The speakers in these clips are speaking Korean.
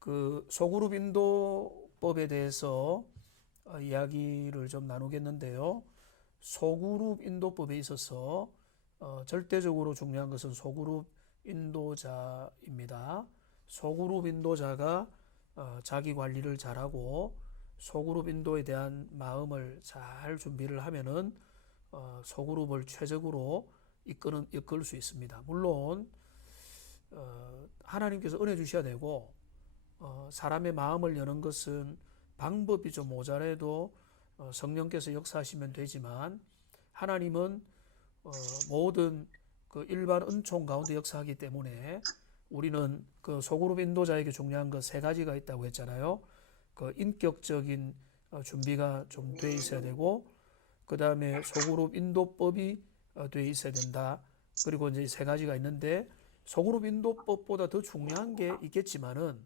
그 소그룹 인도법에 대해서 이야기를 좀 나누겠는데요. 소그룹 인도법에 있어서 절대적으로 중요한 것은 소그룹 인도자입니다. 소그룹 인도자가 자기 관리를 잘하고 소그룹 인도에 대한 마음을 잘 준비를 하면은 소그룹을 최적으로 이끌 수 있습니다. 물론 하나님께서 은혜 주셔야 되고 사람의 마음을 여는 것은 방법이 좀 모자라도 성령께서 역사하시면 되지만 하나님은 모든 그 일반 은총 가운데 역사하기 때문에 우리는 그 소그룹 인도자에게 중요한 거 세 가지가 있다고 했잖아요. 그 인격적인 준비가 좀 돼 있어야 되고, 그 다음에 소그룹 인도법이 돼 있어야 된다. 그리고 이제 세 가지가 있는데 소그룹 인도법보다 더 중요한 게 있겠지만은,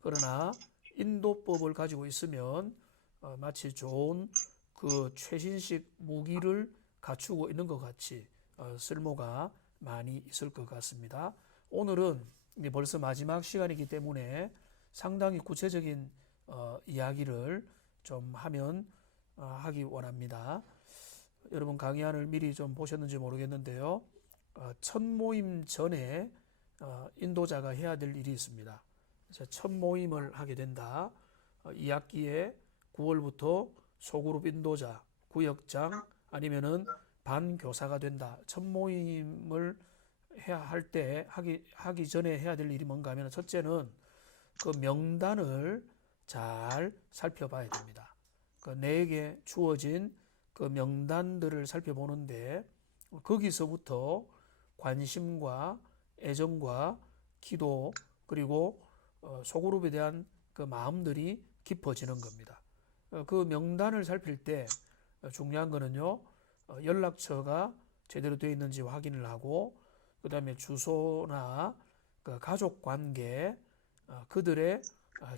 그러나 인도법을 가지고 있으면 마치 좋은 그 최신식 무기를 갖추고 있는 것 같이 쓸모가 많이 있을 것 같습니다. 오늘은 이제 벌써 마지막 시간이기 때문에 상당히 구체적인 이야기를 좀 하기 원합니다. 여러분 강의안을 미리 좀 보셨는지 모르겠는데요. 첫 모임 전에 인도자가 해야 될 일이 있습니다. 첫 모임을 하게 된다. 2학기에 9월부터 소그룹 인도자, 구역장 아니면은 반교사가 된다. 첫 모임을 해야 할 때 하기 전에 해야 될 일이 뭔가 하면 첫째는 그 명단을 잘 살펴봐야 됩니다. 그 내게 주어진 그 명단들을 살펴보는데 거기서부터 관심과 애정과 기도 그리고 소그룹에 대한 그 마음들이 깊어지는 겁니다. 그 명단을 살필 때 중요한 거는요, 연락처가 제대로 되어 있는지 확인을 하고, 그 다음에 주소나 그 가족 관계, 그들의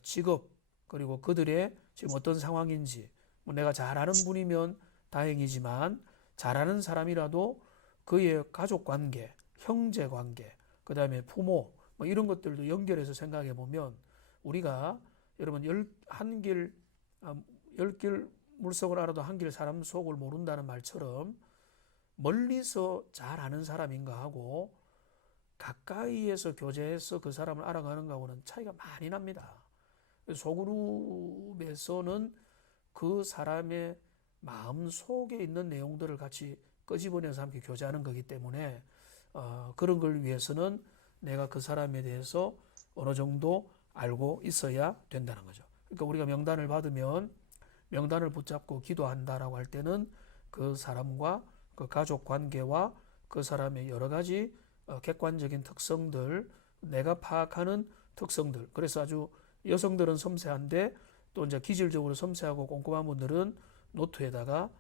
직업, 그리고 그들의 지금 어떤 상황인지, 뭐 내가 잘 아는 분이면 다행이지만, 잘 아는 사람이라도 그의 가족 관계, 형제 관계, 그 다음에 부모, 뭐 이런 것들도 연결해서 생각해 보면, 우리가 여러분 열 길 물속을 알아도 한 길 사람 속을 모른다는 말처럼 멀리서 잘 아는 사람인가 하고 가까이에서 교제해서 그 사람을 알아가는 거하고는 차이가 많이 납니다. 소그룹에서는 그 사람의 마음 속에 있는 내용들을 같이 끄집어내서 함께 교제하는 거기 때문에 그런 걸 위해서는 내가 그 사람에 대해서 어느 정도 알고 있어야 된다는 거죠. 그러니까 우리가 명단을 받으면 명단을 붙잡고 기도한다라고 할 때는 그 사람과 그 가족 관계와 그 사람의 여러 가지 객관적인 특성들, 내가 파악하는 특성들. 그래서 아주 여성들은 섬세한데 또 이제 기질적으로 섬세하고 꼼꼼한 분들은 노트에다가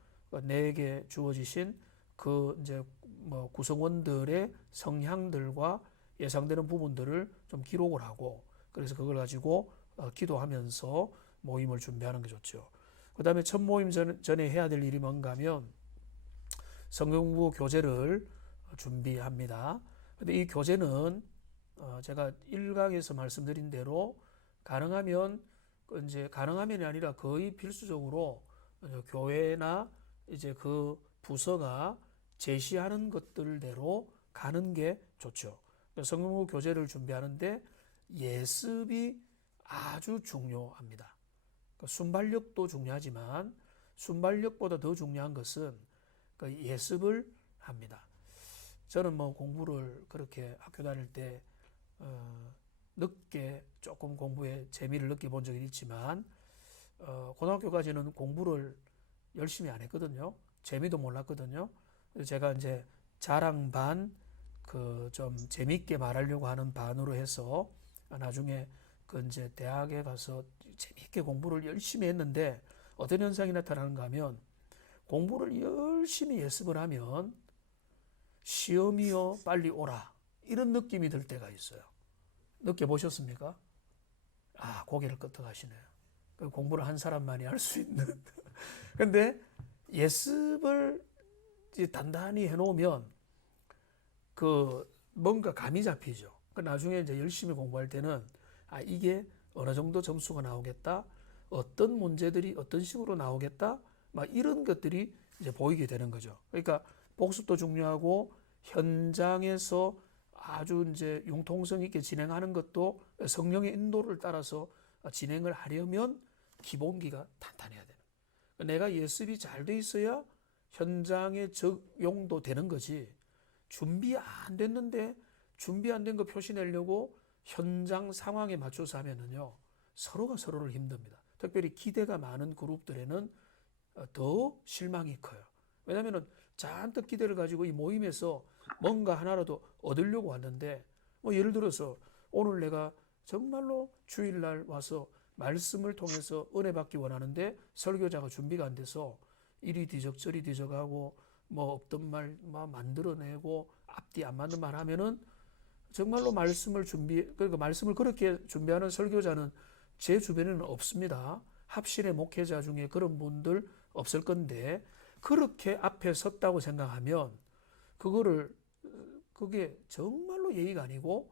내게 주어지신 그 이제 뭐 구성원들의 성향들과 예상되는 부분들을 좀 기록을 하고, 그래서 그걸 가지고 기도하면서 모임을 준비하는 게 좋죠. 그 다음에 첫 모임 전에 해야 될 일이 뭔가 하면 성경부 교재를 준비합니다. 근데 이 교재는 제가 1강에서 말씀드린 대로 가능하면 이제 가능하면이 아니라 거의 필수적으로 교회나 이제 그 부서가 제시하는 것들대로 가는 게 좋죠. 성경부 교재를 준비하는데 예습이 아주 중요합니다. 순발력도 중요하지만 순발력보다 더 중요한 것은 그 예습을 합니다. 저는 뭐 공부를 그렇게 학교 다닐 때 늦게 조금 공부에 재미를 느껴본 적이 있지만 고등학교까지는 공부를 열심히 안 했거든요. 재미도 몰랐거든요. 제가 이제 자랑 반, 그 좀 재밌게 말하려고 하는 반으로 해서 나중에 그 이제 대학에 가서 재밌게 공부를 열심히 했는데 어떤 현상이 나타나는가 하면 공부를 열심히 예습을 하면 시험이요 빨리 오라 이런 느낌이 들 때가 있어요. 느껴보셨습니까? 아, 고개를 끄덕하시네요. 공부를 한 사람만이 할 수 있는. 근데 예습을 단단히 해놓으면 그 뭔가 감이 잡히죠. 나중에 이제 열심히 공부할 때는 아, 이게 어느 정도 점수가 나오겠다, 어떤 문제들이 어떤 식으로 나오겠다, 막 이런 것들이 이제 보이게 되는 거죠. 그러니까 복습도 중요하고 현장에서 아주 이제 융통성 있게 진행하는 것도 성령의 인도를 따라서 진행을 하려면 기본기가 탄탄해야 되는 거예요. 내가 예습이 잘 돼 있어야 현장에 적용도 되는 거지. 준비 안 됐는데 준비 안 된 거 표시 내려고 현장 상황에 맞춰서 하면은요, 서로가 서로를 힘듭니다. 특별히 기대가 많은 그룹들에는 더 실망이 커요. 왜냐하면 잔뜩 기대를 가지고 이 모임에서 뭔가 하나라도 얻으려고 왔는데, 뭐 예를 들어서 오늘 내가 정말로 주일날 와서 말씀을 통해서 은혜 받기 원하는데 설교자가 준비가 안 돼서 이리 뒤적 저리 뒤적하고 뭐 없던 말 만들어내고 앞뒤 안 맞는 말 하면은 정말로 그러니까 말씀을 그렇게 준비하는 설교자는 제 주변에는 없습니다. 합실의 목회자 중에 그런 분들 없을 건데, 그렇게 앞에 섰다고 생각하면 그게 정말로 예의가 아니고,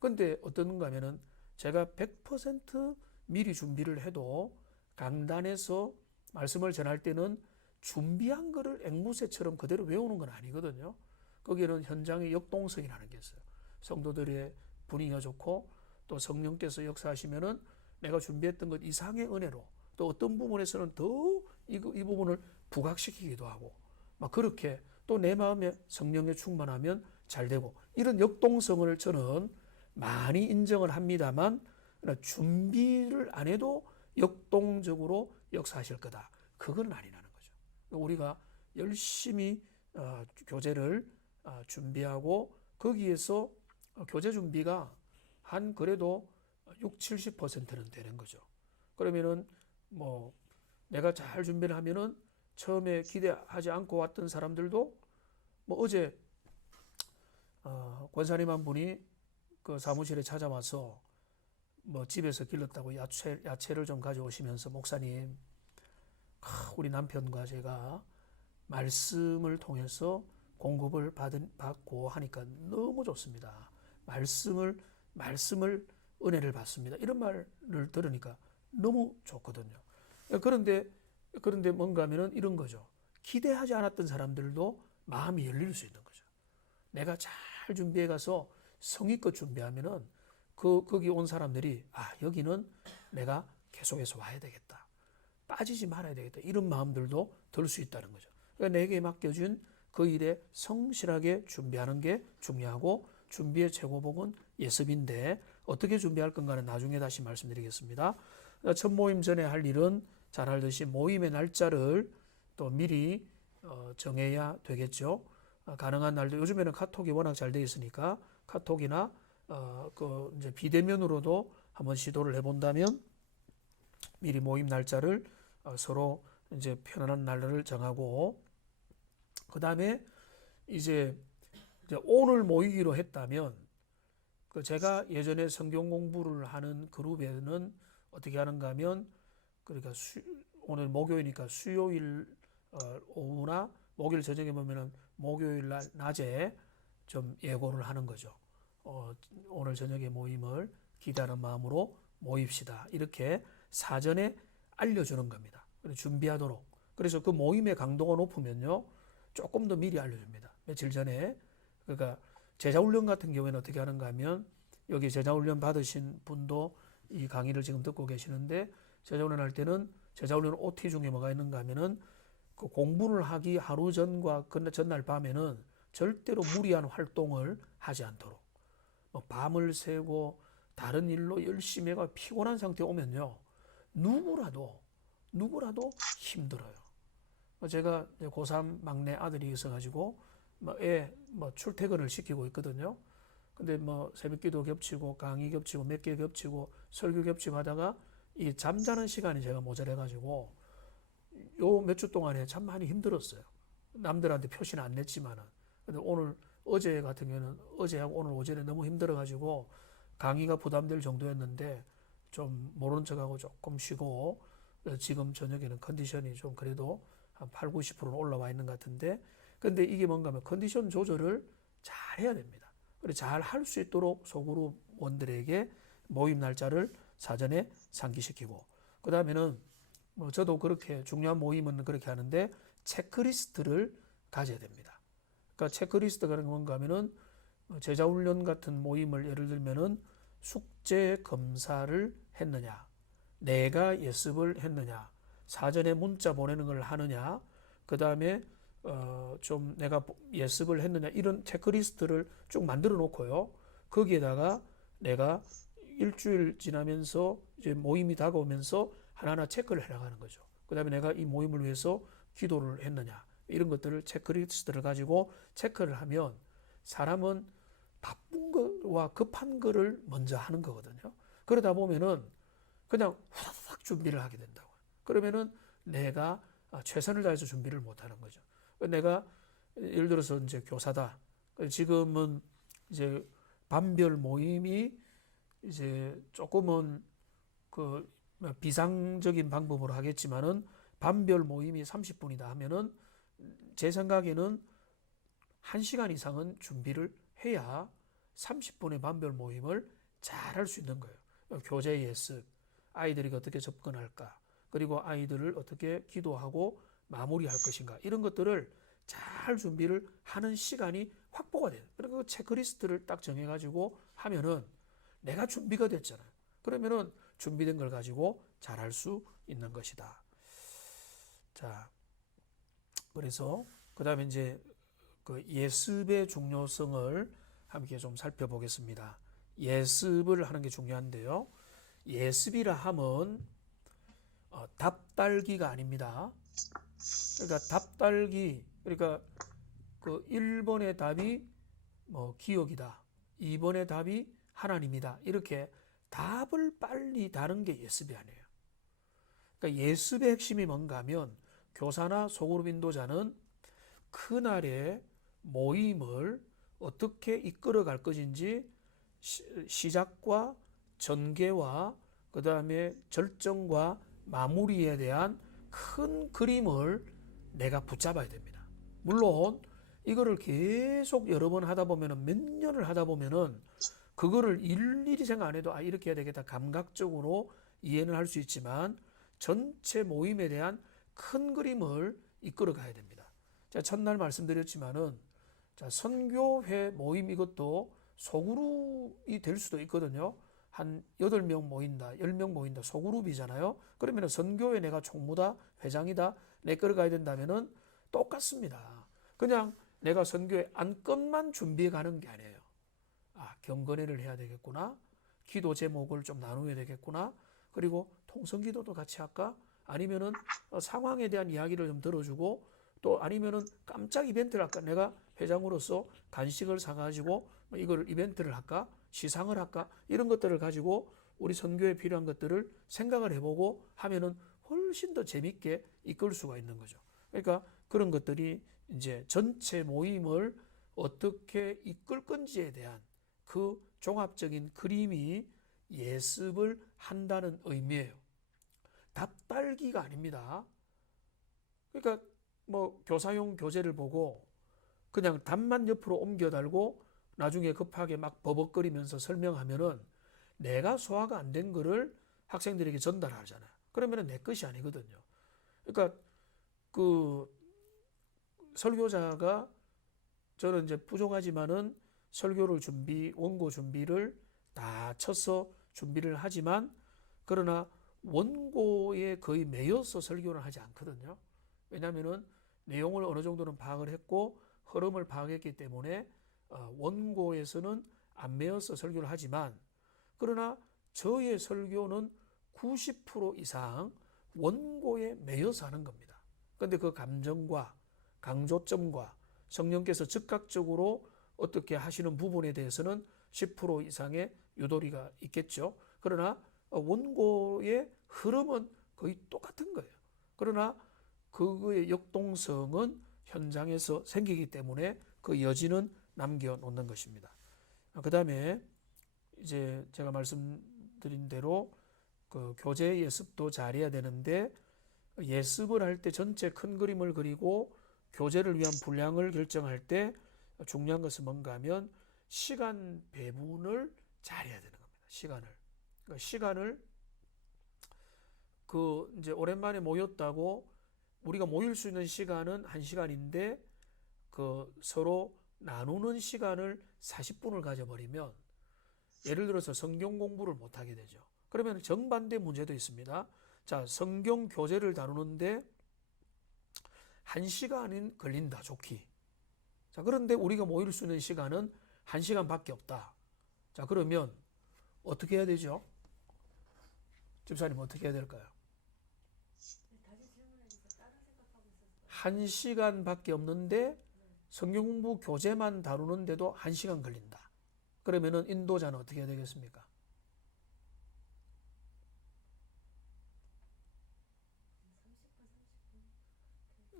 근데 어떤가 하면은 제가 100% 미리 준비를 해도 강단에서 말씀을 전할 때는 준비한 거를 앵무새처럼 그대로 외우는 건 아니거든요. 거기에는 현장의 역동성이라는 게 있어요. 성도들의 분위기가 좋고 또 성령께서 역사하시면은 내가 준비했던 것 이상의 은혜로, 또 어떤 부분에서는 더 이 부분을 부각시키기도 하고, 막 그렇게 또 내 마음에 성령에 충만하면 잘 되고, 이런 역동성을 저는 많이 인정을 합니다만, 준비를 안 해도 역동적으로 역사하실 거다, 그건 아니라는 거죠. 우리가 열심히 교재를 준비하고 거기에서 교재 준비가 한 그래도 6, 70%는 되는 거죠. 그러면은 뭐 내가 잘 준비를 하면은 처음에 기대하지 않고 왔던 사람들도, 뭐 어제 권사님 한 분이 그 사무실에 찾아와서 뭐 집에서 길렀다고 야채를 좀 가져오시면서, 목사님, 우리 남편과 제가 말씀을 통해서 공급을 받고 하니까 너무 좋습니다. 말씀을 은혜를 받습니다. 이런 말을 들으니까 너무 좋거든요. 그런데 뭔가 하면은 이런 거죠. 기대하지 않았던 사람들도 마음이 열릴 수 있는 거죠. 내가 잘 준비해 가서 성의껏 준비하면은 거기 온 사람들이, 여기는 내가 계속해서 와야 되겠다, 빠지지 말아야 되겠다, 이런 마음들도 들 수 있다는 거죠. 그러니까 내게 맡겨준 그 일에 성실하게 준비하는 게 중요하고, 준비의 최고복은 예습인데 어떻게 준비할 건가는 나중에 다시 말씀드리겠습니다. 첫 모임 전에 할 일은 잘 알듯이 모임의 날짜를 또 미리 정해야 되겠죠. 가능한 날도, 요즘에는 카톡이 워낙 잘 되어 있으니까 카톡이나 그 이제 비대면으로도 한번 시도를 해본다면 미리 모임 날짜를 서로 이제 편안한 날을 정하고, 그 다음에 이제 오늘 모이기로 했다면, 그 제가 예전에 성경 공부를 하는 그룹에는 어떻게 하는가 하면, 그러니까 오늘 목요일이니까 수요일 오후나 목요일 저녁에 보면은 목요일 날 낮에 좀 예고를 하는 거죠. 오늘 저녁에 모임을 기대하는 마음으로 모입시다, 이렇게 사전에 알려주는 겁니다. 준비하도록. 그래서 그 모임의 강도가 높으면요, 조금 더 미리 알려줍니다. 며칠 전에. 그러니까 제자훈련 같은 경우에는 어떻게 하는가 하면, 여기 제자훈련 받으신 분도 이 강의를 지금 듣고 계시는데, 제자훈련 할 때는 제자훈련 OT 중에 뭐가 있는가 하면은, 그 공부를 하기 하루 전과 전날 밤에는 절대로 무리한 활동을 하지 않도록, 뭐 밤을 새고 다른 일로 열심히 해가 피곤한 상태에 오면요, 누구라도 힘들어요. 제가 고3 막내 아들이 있어가지고 출퇴근을 시키고 있거든요. 근데 뭐 새벽기도 겹치고 강의 겹치고 몇 개 겹치고 설교 겹치고 하다가 이 잠자는 시간이 제가 모자라가지고 요 몇 주 동안에 참 많이 힘들었어요. 남들한테 표시는 안 냈지만은. 근데 어제 같은 경우는 어제하고 오늘 오전에 너무 힘들어가지고 강의가 부담될 정도였는데 좀 모른 척하고 조금 쉬고, 지금 저녁에는 컨디션이 좀 그래도 한 8, 90%는 올라와 있는 것 같은데, 근데 이게 뭔가 하면 컨디션 조절을 잘 해야 됩니다. 그리고 잘 할 수 있도록 소그룹원들에게 모임 날짜를 사전에 상기시키고, 그 다음에는 뭐 저도 그렇게 중요한 모임은 그렇게 하는데 체크리스트를 가져야 됩니다. 그러니까 체크리스트가 뭔가 하면은 제자훈련 같은 모임을 예를 들면은 숙제 검사를 했느냐, 내가 예습을 했느냐, 사전에 문자 보내는 걸 하느냐, 그 다음에 좀 내가 예습을 했느냐, 이런 체크리스트를 쭉 만들어 놓고요. 거기에다가 내가 일주일 지나면서 이제 모임이 다가오면서 하나하나 체크를 해나가는 거죠. 그 다음에 내가 이 모임을 위해서 기도를 했느냐, 이런 것들을 체크리스트를 가지고 체크를 하면 사람은 바쁜 거와 급한 거를 먼저 하는 거거든요. 그러다 보면은 그냥 후다닥 준비를 하게 된다고. 그러면은 내가 최선을 다해서 준비를 못 하는 거죠. 내가 예를 들어서 이제 교사다. 지금은 이제 반별 모임이 이제 조금은 그 비상적인 방법으로 하겠지만은 반별 모임이 30분이다 하면은 제 생각에는 1시간 이상은 준비를 해야 30분의 반별 모임을 잘 할 수 있는 거예요. 교재 예습, 아이들이 어떻게 접근할까, 그리고 아이들을 어떻게 기도하고 마무리할 것인가, 이런 것들을 잘 준비를 하는 시간이 확보가 돼요. 그리고 그 체크리스트를 딱 정해가지고 하면은 내가 준비가 됐잖아요. 그러면은 준비된 걸 가지고 잘 할 수 있는 것이다. 자, 그래서 그 다음에 이제 그 예습의 중요성을 함께 좀 살펴보겠습니다. 예습을 하는 게 중요한데요. 예습이라 함은 답달기가 아닙니다. 그러니까 답달기, 그러니까 그 1번의 답이 뭐 기억이다, 2번의 답이 하나님이다, 이렇게 답을 빨리 다른 게 예습이 아니에요. 그러니까 예습의 핵심이 뭔가 하면 교사나 소그룹 인도자는 그날의 모임을 어떻게 이끌어갈 것인지 시작과 전개와 그 다음에 절정과 마무리에 대한 큰 그림을 내가 붙잡아야 됩니다. 물론 이거를 계속 여러 번 하다 보면은, 몇 년을 하다 보면은 그거를 일일이 생각 안 해도 이렇게 해야 되겠다 감각적으로 이해는 할 수 있지만 전체 모임에 대한 큰 그림을 이끌어 가야 됩니다. 제가 첫날 말씀드렸지만은, 자, 선교회 모임 이것도 소그룹이 될 수도 있거든요. 한 8명 모인다, 10명 모인다, 소그룹이잖아요. 그러면 선교회 내가 총무다, 회장이다, 내 끌어가야 된다면은 똑같습니다. 그냥 내가 선교회 안건만 준비해 가는 게 아니에요. 경건회를 해야 되겠구나, 기도 제목을 좀 나누어야 되겠구나, 그리고 통성기도도 같이 할까, 아니면은 상황에 대한 이야기를 좀 들어주고, 또 아니면은 깜짝 이벤트를 할까, 내가 회장으로서 간식을 사가지고 이걸 이벤트를 할까, 시상을 할까, 이런 것들을 가지고 우리 선교에 필요한 것들을 생각을 해보고 하면은 훨씬 더 재밌게 이끌 수가 있는 거죠. 그러니까 그런 것들이 이제 전체 모임을 어떻게 이끌 건지에 대한 그 종합적인 그림이 예습을 한다는 의미예요. 답달기가 아닙니다. 그러니까 뭐 교사용 교재를 보고 그냥 답만 옆으로 옮겨 달고 나중에 급하게 막 버벅거리면서 설명하면은 내가 소화가 안 된 거를 학생들에게 전달하잖아요. 그러면은 내 것이 아니거든요. 그러니까 그 설교자가, 저는 이제 부족하지만은 설교를 원고 준비를 다 쳐서 준비를 하지만, 그러나 원고에 거의 매여서 설교를 하지 않거든요. 왜냐하면은 내용을 어느 정도는 파악을 했고 흐름을 파악했기 때문에 원고에서는 안 매여서 설교를 하지만, 그러나 저의 설교는 90% 이상 원고에 매여서 하는 겁니다. 그런데 그 감정과 강조점과 성령께서 즉각적으로 어떻게 하시는 부분에 대해서는 10% 이상의 유도리가 있겠죠. 그러나 원고의 흐름은 거의 똑같은 거예요. 그러나 그거의 역동성은 현장에서 생기기 때문에 그 여지는 남겨놓는 것입니다. 그 다음에 이제 제가 말씀드린 대로 그 교재 예습도 잘해야 되는데, 예습을 할 때 전체 큰 그림을 그리고 교재를 위한 분량을 결정할 때 중요한 것은 뭔가 하면 시간 배분을 잘해야 되는 겁니다. 그러니까 시간을 그 이제 오랜만에 모였다고 우리가 모일 수 있는 시간은 1시간인데 그 서로 나누는 시간을 40분을 가져버리면 예를 들어서 성경 공부를 못하게 되죠. 그러면 정반대 문제도 있습니다. 자, 성경 교재를 다루는데 1시간은 걸린다, 좋기. 자, 그런데 우리가 모일 수 있는 시간은 1시간밖에 없다. 자, 그러면 어떻게 해야 되죠? 집사님 어떻게 해야 될까요? 1시간밖에 없는데 성경 공부 교재만 다루는데도 1시간 걸린다. 그러면은 인도자는 어떻게 해야 되겠습니까?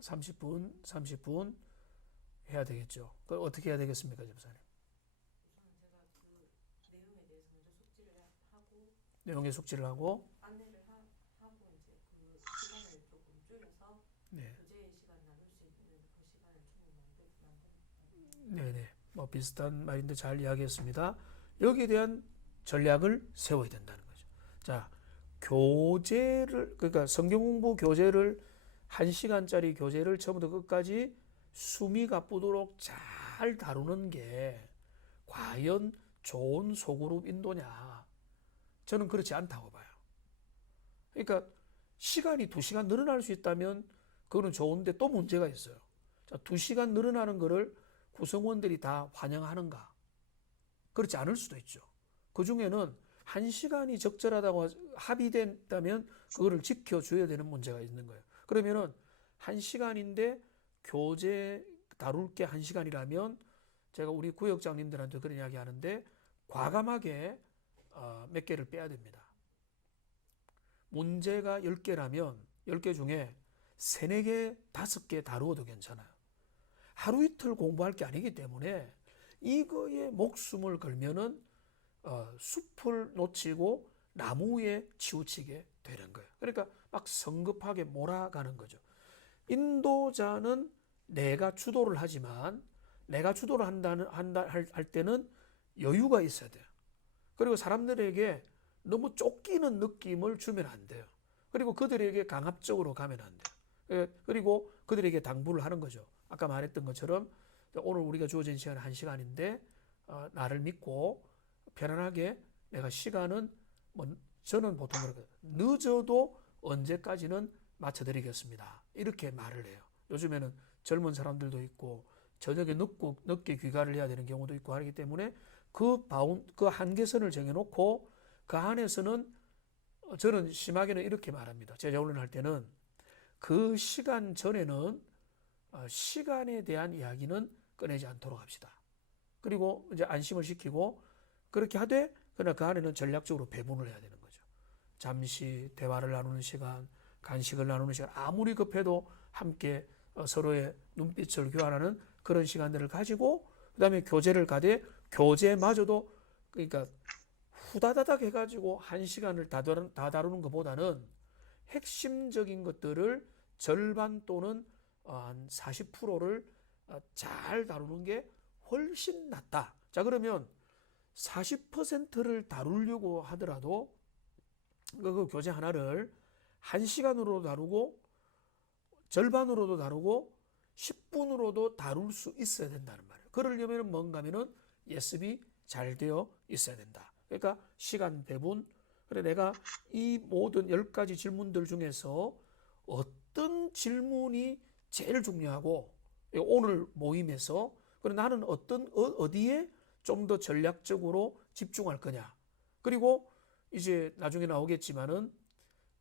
30분 해야 되겠죠. 그럼 어떻게 해야 되겠습니까, 집사님? 우선은 제가 그 내용에 대해서 먼저 숙지를 하고 내용의 숙지를 하고, 안내를 하고 이제 그 시간을 조금 줄여서 네, 교제의 시간 나눌 수 있는 그 시간을 충분히 만든. 네네, 뭐 비슷한 말인데 잘 이야기했습니다. 여기에 대한 전략을 세워야 된다는 거죠. 자, 교재를 그러니까 성경 공부 교재를 1시간짜리 교재를 처음부터 끝까지 숨이 가쁘도록 잘 다루는 게 과연 좋은 소그룹 인도냐? 저는 그렇지 않다고 봐요. 그러니까 시간이 2시간 늘어날 수 있다면 그거는 좋은데 또 문제가 있어요. 자, 2시간 늘어나는 거를 구성원들이 다 환영하는가? 그렇지 않을 수도 있죠. 그 중에는 1시간이 적절하다고 합의된다면 그거를 지켜줘야 되는 문제가 있는 거예요. 그러면은 1시간인데 교재 다룰 게 1시간이라면 제가 우리 구역장님들한테 그런 이야기 하는데 과감하게 몇 개를 빼야 됩니다. 문제가 10개라면 10개 중에 3, 4개, 5개 다루어도 괜찮아요. 하루 이틀 공부할 게 아니기 때문에 이거에 목숨을 걸면은 숲을 놓치고 나무에 치우치게 되는 거예요. 그러니까 막 성급하게 몰아가는 거죠. 인도자는 내가 주도를 하지만 내가 주도를 할 때는 여유가 있어야 돼요. 그리고 사람들에게 너무 쫓기는 느낌을 주면 안 돼요. 그리고 그들에게 강압적으로 가면 안 돼요. 그리고 그들에게 당부를 하는 거죠. 아까 말했던 것처럼 오늘 우리가 주어진 시간은 1시간인데 나를 믿고 편안하게 내가 시간은 뭐 저는 보통 그렇게 늦어도 언제까지는 맞춰드리겠습니다. 이렇게 말을 해요. 요즘에는 젊은 사람들도 있고 저녁에 늦게 귀가를 해야 되는 경우도 있고 하기 때문에 그 한계선을 정해놓고 그 안에서는 저는 심하게는 이렇게 말합니다. 제자훈련 할 때는 그 시간 전에는 시간에 대한 이야기는 꺼내지 않도록 합시다. 그리고 이제 안심을 시키고 그렇게 하되 그러나 그 안에는 전략적으로 배분을 해야 되는 거죠. 잠시 대화를 나누는 시간, 간식을 나누는 시간, 아무리 급해도 함께 서로의 눈빛을 교환하는 그런 시간들을 가지고 그다음에 교재를 가되 교재마저도 그러니까 후다다닥 해가지고 1시간을 다 다루는 것보다는 핵심적인 것들을 절반 또는 한 40%를 잘 다루는 게 훨씬 낫다. 자, 그러면 40%를 다루려고 하더라도 그 교재 하나를 1시간으로 다루고 절반으로도 다루고 10분으로도 다룰 수 있어야 된다는 말이에요. 그러려면 뭔가 하면은 예습이 잘 되어 있어야 된다. 그러니까 시간 배분. 그래 내가 이 모든 10가지 질문들 중에서 어떤 질문이 제일 중요하고 오늘 모임에서 그래 나는 어디에 좀 더 전략적으로 집중할 거냐. 그리고 이제 나중에 나오겠지만은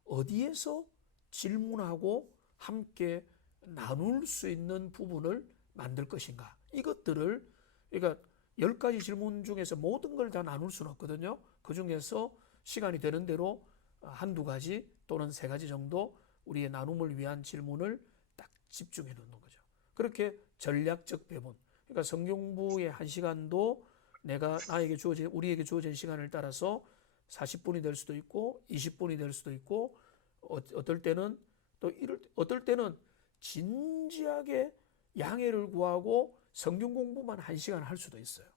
어디에서 질문하고 함께 나눌 수 있는 부분을 만들 것인가. 이것들을 그러니까 10가지 질문 중에서 모든 걸 다 나눌 수는 없거든요. 그 중에서 시간이 되는 대로 한두 가지 또는 3가지 정도 우리의 나눔을 위한 질문을 딱 집중해 놓는 거죠. 그렇게 전략적 배분. 그러니까 성경부의 1시간도 우리에게 주어진 시간을 따라서 40분이 될 수도 있고 20분이 될 수도 있고 어떨 때는 어떨 때는 진지하게 양해를 구하고 성경 공부만 1시간 할 수도 있어요.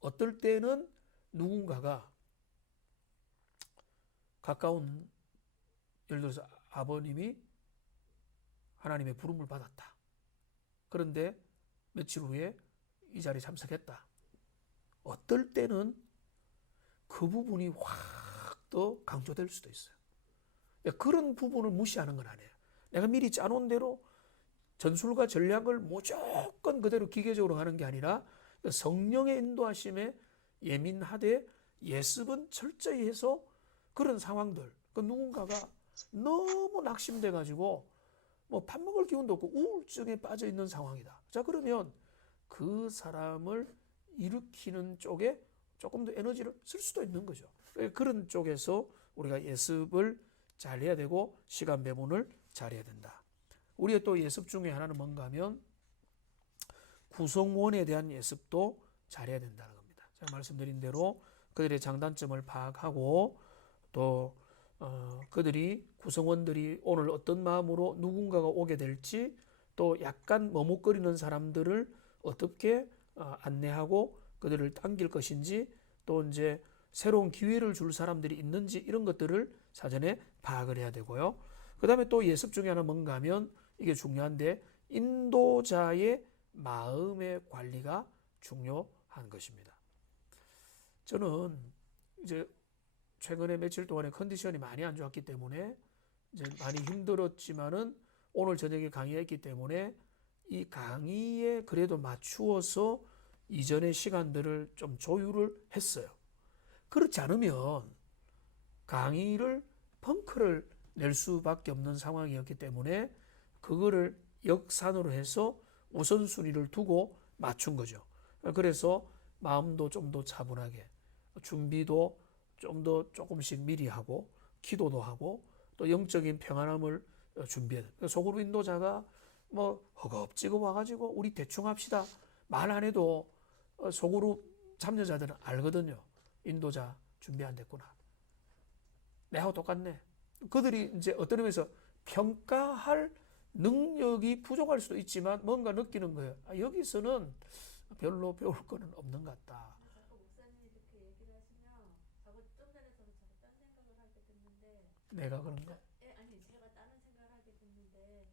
어떨 때는 누군가가 가까운 예를 들어서 아버님이 하나님의 부름을 받았다. 그런데 며칠 후에 이 자리에 참석했다. 어떨 때는 그 부분이 확 더 강조될 수도 있어요. 그런 부분을 무시하는 건 아니에요. 내가 미리 짜놓은 대로 전술과 전략을 무조건 그대로 기계적으로 하는 게 아니라 성령의 인도하심에 예민하되 예습은 철저히 해서 그런 상황들, 그 누군가가 너무 낙심돼 가지고 뭐 밥 먹을 기운도 없고 우울증에 빠져 있는 상황이다. 자, 그러면 그 사람을 일으키는 쪽에 조금 더 에너지를 쓸 수도 있는 거죠. 그런 쪽에서 우리가 예습을 잘 해야 되고 시간 배분을 잘 해야 된다. 우리의 또 예습 중에 하나는 뭔가 하면 구성원에 대한 예습도 잘 해야 된다는 겁니다. 제가 말씀드린 대로 그들의 장단점을 파악하고 또 그들이 구성원들이 오늘 어떤 마음으로 누군가가 오게 될지 또 약간 머뭇거리는 사람들을 어떻게 안내하고 그들을 당길 것인지 또 이제 새로운 기회를 줄 사람들이 있는지 이런 것들을 사전에 파악을 해야 되고요. 그 다음에 또 예습 중에 하나 뭔가 하면 이게 중요한데 인도자의 마음의 관리가 중요한 것입니다. 저는 이제 최근에 며칠 동안에 컨디션이 많이 안 좋았기 때문에 이제 많이 힘들었지만은 오늘 저녁에 강의했기 때문에 이 강의에 그래도 맞추어서 이전의 시간들을 좀 조율을 했어요. 그렇지 않으면 강의를 펑크를 낼 수밖에 없는 상황이었기 때문에 그거를 역산으로 해서 우선순위를 두고 맞춘 거죠. 그래서 마음도 좀 더 차분하게 준비도 좀 더 조금씩 미리 하고 기도도 하고 또 영적인 평안함을 준비해야 돼요. 소그룹 인도자가 뭐 허겁지겁 와가지고 우리 대충 합시다 말 안 해도 소그룹 참여자들은 알거든요. 인도자 준비 안 됐구나. 내하고 똑같네. 그들이 이제 어떤 의미에서 평가할 능력이 부족할 수도 있지만 뭔가 느끼는 거예요. 여기서는 별로 배울 거는 없는 것 같다. 자꾸 목사님이 이렇게 얘기를 하시면 자꾸 좀 전에 저는 자꾸 딴 생각을 하게 됐는데 내가 그런가? 아니 제가 다른 생각을 하게 됐는데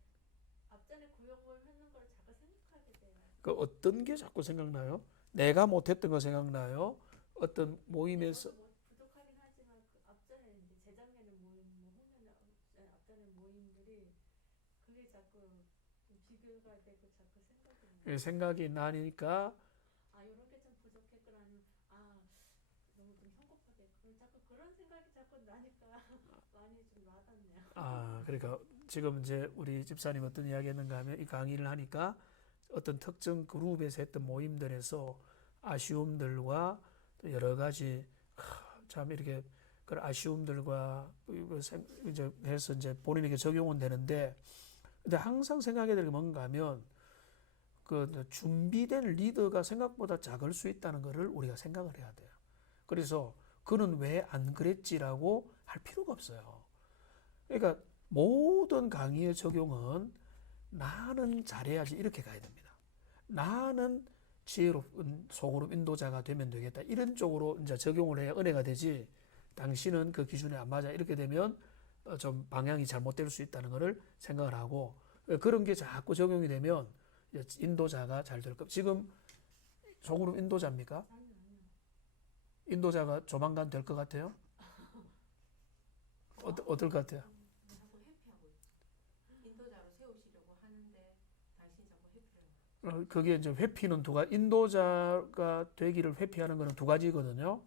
앞전에 구역을 하는 걸 자꾸 생각하게 돼요. 그 어떤 게 자꾸 생각나요? 내가 못했던 거 생각나요? 어떤 모임에서 뭐 부족하긴 하지만 그 앞전에 이제 재작년에 모임, 뭐 후년에 앞전에 모임들이 그게 자꾸 좀 비교가 되고 자꾸 생각이 나요. 생각이 나니까 이런 게 좀 부족했구나 아니면 너무 좀 성급하게 자꾸 그런 생각이 자꾸 나니까 많이 좀 와닿네요. 그러니까 지금 이제 우리 집사님 어떤 이야기 했는가 하면 이 강의를 하니까 어떤 특정 그룹에서 했던 모임들에서 아쉬움들과 또 여러 가지 참 이렇게 그런 아쉬움들과 이제 해서 이제 본인에게 적용은 되는데 근데 항상 생각해야 될 게 뭔가 하면 그 준비된 리더가 생각보다 작을 수 있다는 것을 우리가 생각을 해야 돼요. 그래서 그는 왜 안 그랬지라고 할 필요가 없어요. 그러니까 모든 강의의 적용은 나는 잘해야지 이렇게 가야 됩니다. 나는 지혜로운 소그룹 인도자가 되면 되겠다. 이런 쪽으로 이제 적용을 해야 은혜가 되지. 당신은 그 기준에 안 맞아. 이렇게 되면 좀 방향이 잘못될 수 있다는 것을 생각을 하고 그런 게 자꾸 적용이 되면 인도자가 잘 될 것. 지금 소그룹 인도자입니까? 인도자가 조만간 될 것 같아요? 어떨 것 같아요? 자꾸 회피하고 인도자로 세우시려고 하는데 당신이 자꾸 회피를 그게 이제 회피는 인도자가 되기를 회피하는 것은 두 가지거든요.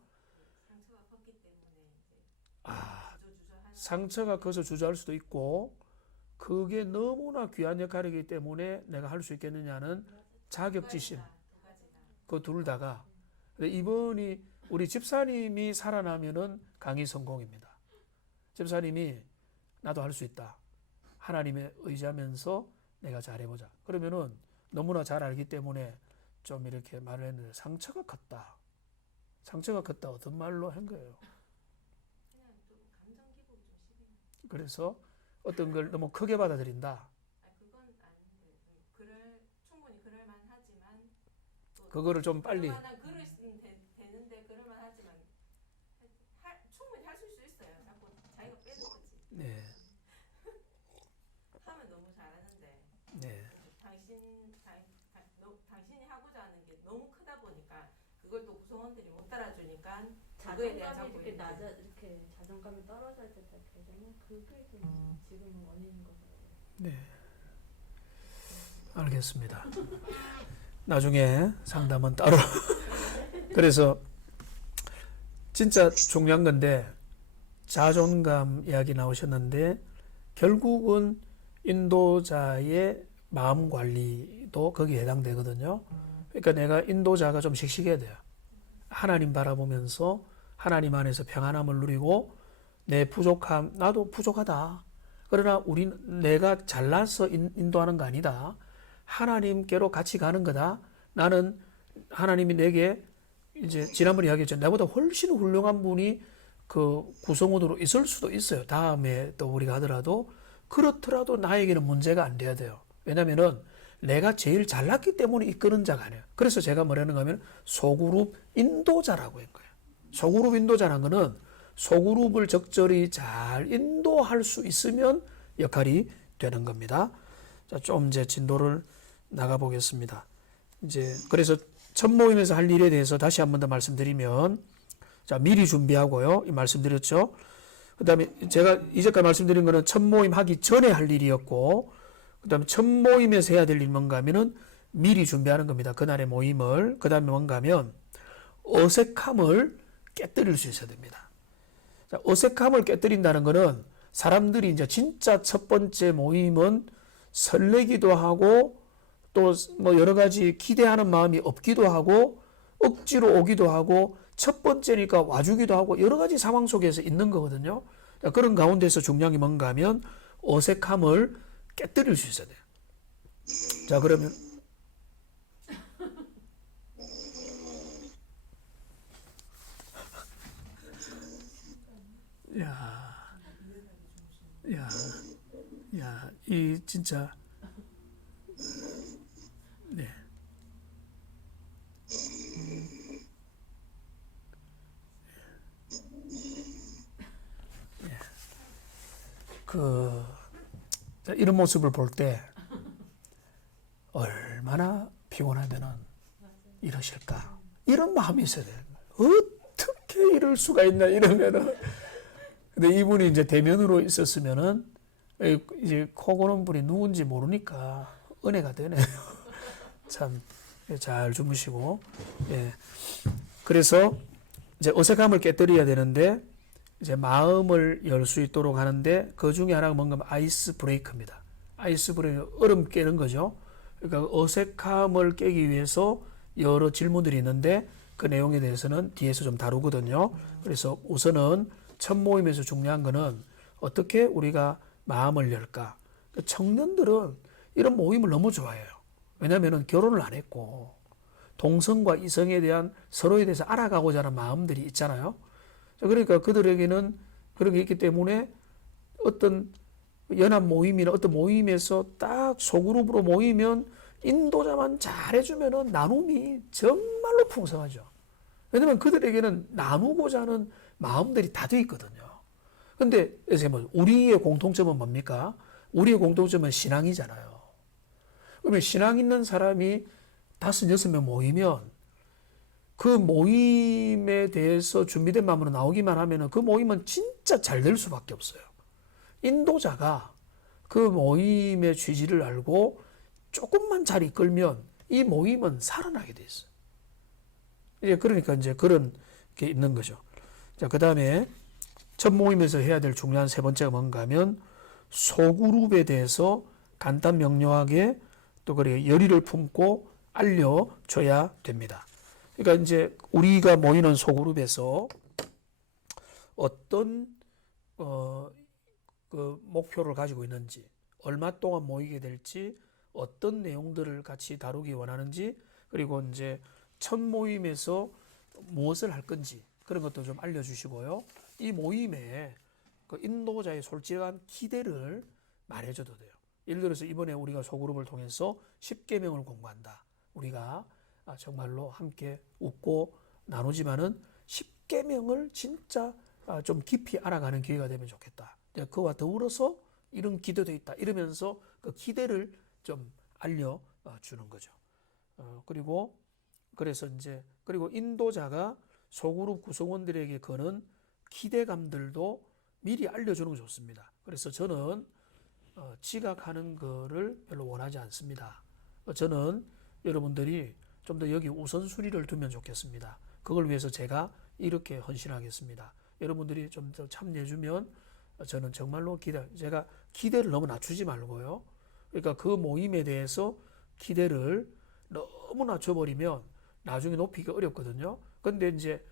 상처가 컸기 때문에 이제 주저주저하는 상처가 커서 주저할 수도 있고, 그게 너무나 귀한 역할이기 때문에 내가 할 수 있겠느냐는 자격지심, 두 가지다. 그 둘 다가. 근데 이번이 우리 집사님이 살아나면은 강의 성공입니다. 집사님이 나도 할 수 있다. 하나님에 의지하면서 내가 잘해보자. 그러면은 너무나 잘 알기 때문에 좀 이렇게 말을 했는데 상처가 컸다. 상처가 컸다. 어떤 말로 한 거예요? 그냥 좀 감정 기복이 좀 심해요. 그래서 어떤 걸 너무 크게 받아들인다. 그건 아닌데 충분히 그럴 만하지만 또 그거를 좀 빨리. 그럴 수는 되는데 그럴 만하지만 충분히 할 수 있어요. 자꾸 자기가 빼는 거지. 네. 그걸 또 구성원들이 못 따라주니까 그거에 대한 자존감이 잡고 이렇게 있는 거죠. 이렇게 자존감이 떨어질 때 되잖아요. 그게 좀 지금은 원인인 것 같아요. 네, 알겠습니다. 나중에 상담은 따로. 그래서 진짜 중요한 건데 자존감 이야기 나오셨는데 결국은 인도자의 마음 관리도 거기에 해당되거든요. 그러니까 내가 인도자가 좀 씩씩해야 돼요. 하나님 바라보면서 하나님 안에서 평안함을 누리고 내 부족함, 나도 부족하다. 그러나 내가 잘나서 인도하는 거 아니다. 하나님께로 같이 가는 거다. 나는 하나님이 내게 이제 지난번에 이야기했죠. 나보다 훨씬 훌륭한 분이 그 구성원으로 있을 수도 있어요. 다음에 또 우리가 하더라도 그렇더라도 나에게는 문제가 안 돼야 돼요. 왜냐면은 내가 제일 잘났기 때문에 이끄는 자가 아니에요. 그래서 제가 뭐라는가 하면 소그룹 인도자라고 한 거예요. 소그룹 인도자라는 거는 소그룹을 적절히 잘 인도할 수 있으면 역할이 되는 겁니다. 자, 좀 이제 진도를 나가 보겠습니다. 이제 그래서 첫 모임에서 할 일에 대해서 다시 한 번 더 말씀드리면, 자, 미리 준비하고요. 이 말씀드렸죠. 그 다음에 제가 이제까지 말씀드린 거는 첫 모임 하기 전에 할 일이었고, 그 다음에 첫 모임에서 해야 될 일이 뭔가 하면은 미리 준비하는 겁니다. 그날의 모임을. 그 다음에 뭔가 하면 어색함을 깨뜨릴 수 있어야 됩니다. 자, 어색함을 깨뜨린다는 거는 사람들이 이제 진짜 첫 번째 모임은 설레기도 하고 또 뭐 여러 가지 기대하는 마음이 없기도 하고 억지로 오기도 하고 첫 번째니까 와주기도 하고 여러 가지 상황 속에서 있는 거거든요. 자, 그런 가운데서 중요한 게 뭔가 하면 어색함을 깨뜨릴 수 있어야 돼요. 자, 그러면 야, 야, 야, 이 진짜 네. 그 이런 모습을 볼 때 얼마나 피곤하면은 이러실까? 이런 마음이 있어야 돼요. 어떻게 이럴 수가 있나 이러면은. 근데 이분이 이제 대면으로 있었으면은 이제 코 고는 분이 누군지 모르니까 은혜가 되네요. 참 잘 주무시고. 예. 그래서 이제 어색함을 깨뜨려야 되는데 이제 마음을 열 수 있도록 하는데 그 중에 하나가 뭔가 하면 아이스 브레이크입니다. 아이스 브레이크, 얼음 깨는 거죠. 그러니까 어색함을 깨기 위해서 여러 질문들이 있는데 그 내용에 대해서는 뒤에서 좀 다루거든요. 그래서 우선은 첫 모임에서 중요한 거는 어떻게 우리가 마음을 열까. 청년들은 이런 모임을 너무 좋아해요. 왜냐하면 결혼을 안 했고 동성과 이성에 대한 서로에 대해서 알아가고자 하는 마음들이 있잖아요. 그러니까 그들에게는 그런 게 있기 때문에 어떤 연합 모임이나 어떤 모임에서 딱 소그룹으로 모이면 인도자만 잘해주면은 나눔이 정말로 풍성하죠. 왜냐면 그들에게는 나누고자 하는 마음들이 다 돼 있거든요. 근데 우리의 공통점은 뭡니까? 우리의 공통점은 신앙이잖아요. 그러면 신앙 있는 사람이 5, 6명 모이면 그 모임에 대해서 준비된 마음으로 나오기만 하면 그 모임은 진짜 잘 될 수밖에 없어요. 인도자가 그 모임의 취지를 알고 조금만 잘 이끌면 이 모임은 살아나게 돼 있어요. 그러니까 이제 그런 게 있는 거죠. 자, 그 다음에 첫 모임에서 해야 될 중요한 세 번째가 뭔가 하면 소그룹에 대해서 간단 명료하게 또 그래 열의를 품고 알려줘야 됩니다. 그러니까 이제 우리가 모이는 소그룹에서 어떤 그 목표를 가지고 있는지, 얼마 동안 모이게 될지, 어떤 내용들을 같이 다루기 원하는지, 그리고 이제 첫 모임에서 무엇을 할 건지 그런 것도 좀 알려주시고요. 이 모임에 그 인도자의 솔직한 기대를 말해줘도 돼요. 예를 들어서 이번에 우리가 소그룹을 통해서 10계명을 공부한다. 우리가 정말로 함께 웃고 나누지만은 10계명을 진짜 좀 깊이 알아가는 기회가 되면 좋겠다. 그와 더불어서 이런 기대도 있다. 이러면서 그 기대를 좀 알려주는 거죠. 그리고 그래서 이제 그리고 인도자가 소그룹 구성원들에게 거는 기대감들도 미리 알려주는 게 좋습니다. 그래서 저는 지각하는 거를 별로 원하지 않습니다. 저는 여러분들이 좀 더 여기 우선순위를 두면 좋겠습니다. 그걸 위해서 제가 이렇게 헌신하겠습니다. 여러분들이 좀 더 참여해주면 저는 정말로 제가 기대를 너무 낮추지 말고요. 그러니까 그 모임에 대해서 기대를 너무 낮춰버리면 나중에 높이기 어렵거든요. 근데 이제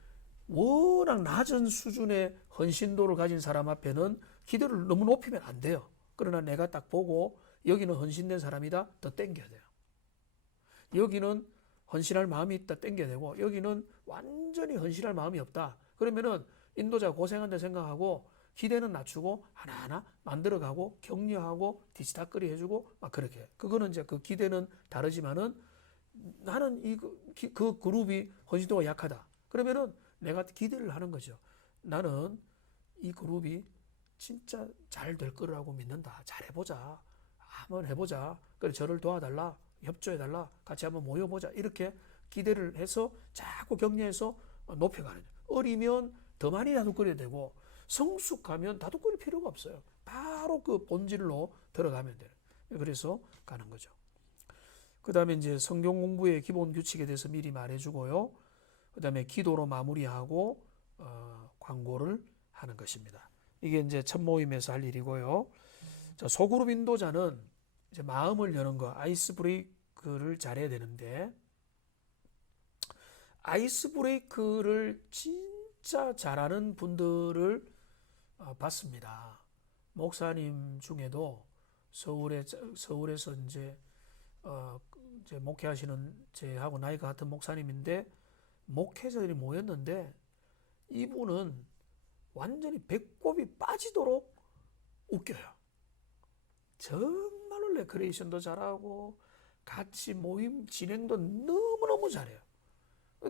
워낙 낮은 수준의 헌신도를 가진 사람 앞에는 기대를 너무 높이면 안 돼요. 그러나 내가 딱 보고 여기는 헌신된 사람이다, 더 땡겨야 돼요. 여기는 헌신할 마음이 있다, 땡겨야 되고, 여기는 완전히 헌신할 마음이 없다. 그러면은 인도자 고생한다 생각하고 기대는 낮추고 하나하나 만들어가고 격려하고 뒤치다거리 해주고 막 그렇게. 그거는 이제 그 기대는 다르지만은 나는 그 그룹이 헌신도가 약하다. 그러면은 내가 기대를 하는 거죠. 나는 이 그룹이 진짜 잘 될 거라고 믿는다. 잘해보자. 한번 해보자. 그래 저를 도와달라. 협조해달라. 같이 한번 모여보자. 이렇게 기대를 해서 자꾸 격려해서 높여가는 거예요. 어리면 더 많이 다독거려야 되고 성숙하면 다독거릴 필요가 없어요. 바로 그 본질로 들어가면 돼요. 그래서 가는 거죠. 그 다음에 이제 성경 공부의 기본 규칙에 대해서 미리 말해주고요. 그 다음에 기도로 마무리하고 광고를 하는 것입니다. 이게 이제 첫 모임에서 할 일이고요. 자, 소그룹 인도자는 이제 마음을 여는 거, 아이스 브레이크를 잘해야 되는데, 아이스 브레이크를 진짜 잘하는 분들을 봤습니다. 목사님 중에도 서울에서 이제 목회하시는 제하고 나이가 같은 목사님인데 목회자들이 모였는데 이분은 완전히 배꼽이 빠지도록 웃겨요. 정말로 레크레이션도 잘하고 같이 모임 진행도 너무너무 잘해요.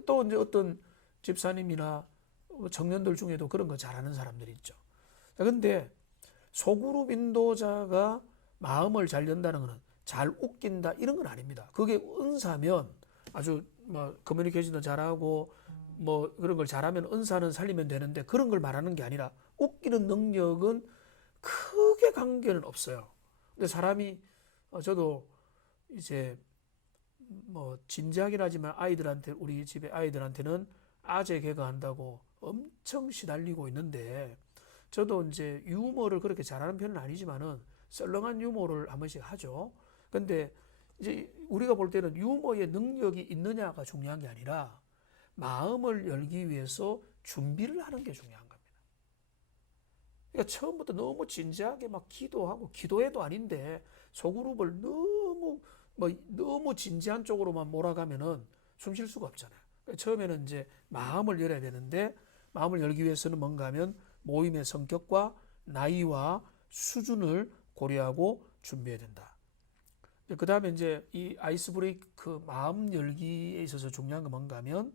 또 이제 어떤 집사님이나 청년들 중에도 그런 거 잘하는 사람들이 있죠. 근데 소그룹 인도자가 마음을 잘 연다는 것은 잘 웃긴다 이런 건 아닙니다. 그게 은사면 아주 뭐 커뮤니케이션도 잘하고 뭐 그런 걸 잘하면 은사는 살리면 되는데 그런 걸 말하는 게 아니라 웃기는 능력은 크게 관계는 없어요. 근데 사람이 저도 이제 뭐 진지하긴 하지만 아이들한테 우리 집에 아이들한테는 아재 개그 한다고 엄청 시달리고 있는데 저도 이제 유머를 그렇게 잘하는 편은 아니지만은 썰렁한 유머를 한 번씩 하죠. 근데 이제 우리가 볼 때는 유머의 능력이 있느냐가 중요한 게 아니라 마음을 열기 위해서 준비를 하는 게 중요한 겁니다. 그러니까 처음부터 너무 진지하게 막 기도하고 기도회도 아닌데 소그룹을 너무 진지한 쪽으로만 몰아가면은 숨 쉴 수가 없잖아요. 그러니까 처음에는 이제 마음을 열어야 되는데 마음을 열기 위해서는 뭔가 하면 모임의 성격과 나이와 수준을 고려하고 준비해야 된다. 그 다음에 이제 이 아이스 브레이크 마음 열기에 있어서 중요한 건 뭔가 하면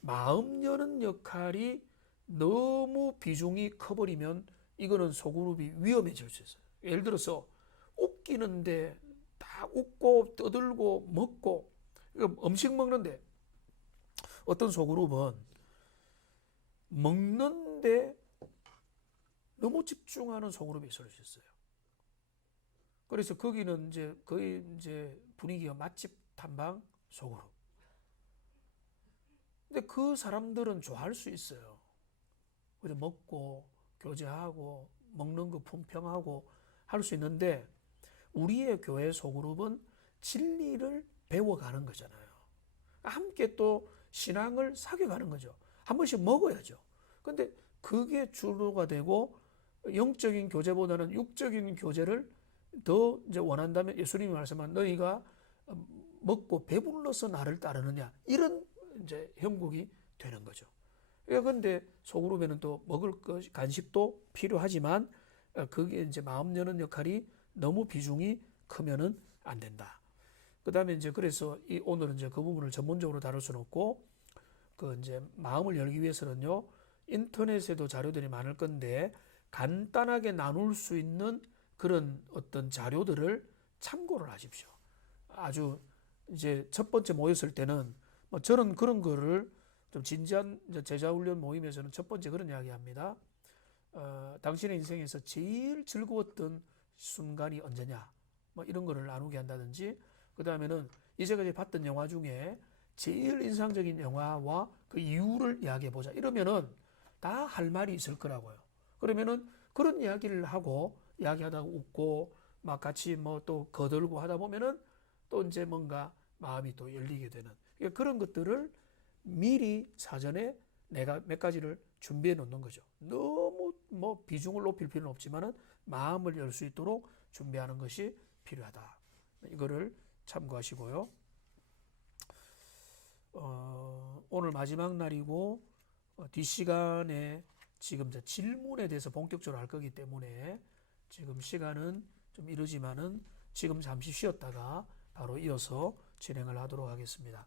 마음 여는 역할이 너무 비중이 커버리면 이거는 소그룹이 위험해질 수 있어요. 예를 들어서 웃기는데 다 웃고 떠들고 먹고 음식 먹는데 어떤 소그룹은 먹는데 너무 집중하는 소그룹이 있을 수 있어요. 그래서 거기는 이제 거의 이제 분위기가 맛집 탐방 소그룹. 근데 그 사람들은 좋아할 수 있어요. 그래서 먹고 교제하고 먹는 거 품평하고 할 수 있는데 우리의 교회 소그룹은 진리를 배워가는 거잖아요. 함께 또 신앙을 사귀어가는 거죠. 한 번씩 먹어야죠. 근데 그게 주로가 되고 영적인 교제보다는 육적인 교제를 더 이제 원한다면 예수님이 말씀한 너희가 먹고 배불러서 나를 따르느냐 이런 이제 형국이 되는 거죠. 그런데 소그룹에는 또 먹을 것 간식도 필요하지만 그게 이제 마음 여는 역할이 너무 비중이 크면은 안 된다. 그다음에 이제 그래서 오늘은 이제 그 부분을 전문적으로 다룰 수는 없고 그 이제 마음을 열기 위해서는요 인터넷에도 자료들이 많을 건데 간단하게 나눌 수 있는 그런 어떤 자료들을 참고를 하십시오. 아주 이제 첫 번째 모였을 때는 뭐 저는 그런 거를 좀 진지한 이제 제자훈련 모임에서는 첫 번째 그런 이야기합니다. 당신의 인생에서 제일 즐거웠던 순간이 언제냐? 뭐 이런 거를 나누게 한다든지, 그 다음에는 이제까지 봤던 영화 중에 제일 인상적인 영화와 그 이유를 이야기해 보자. 이러면은 다 할 말이 있을 거라고요. 그러면은 그런 이야기를 하고 이야기하다가 웃고 막 같이 뭐 또 거들고 하다 보면은 또 이제 뭔가 마음이 또 열리게 되는, 그러니까 그런 것들을 미리 사전에 내가 몇 가지를 준비해 놓는 거죠. 너무 뭐 비중을 높일 필요는 없지만은 마음을 열 수 있도록 준비하는 것이 필요하다. 이거를 참고하시고요. 오늘 마지막 날이고 뒷시간에 지금 이제 질문에 대해서 본격적으로 할 거기 때문에 지금 시간은 좀 이르지만은 지금 잠시 쉬었다가 바로 이어서 진행을 하도록 하겠습니다.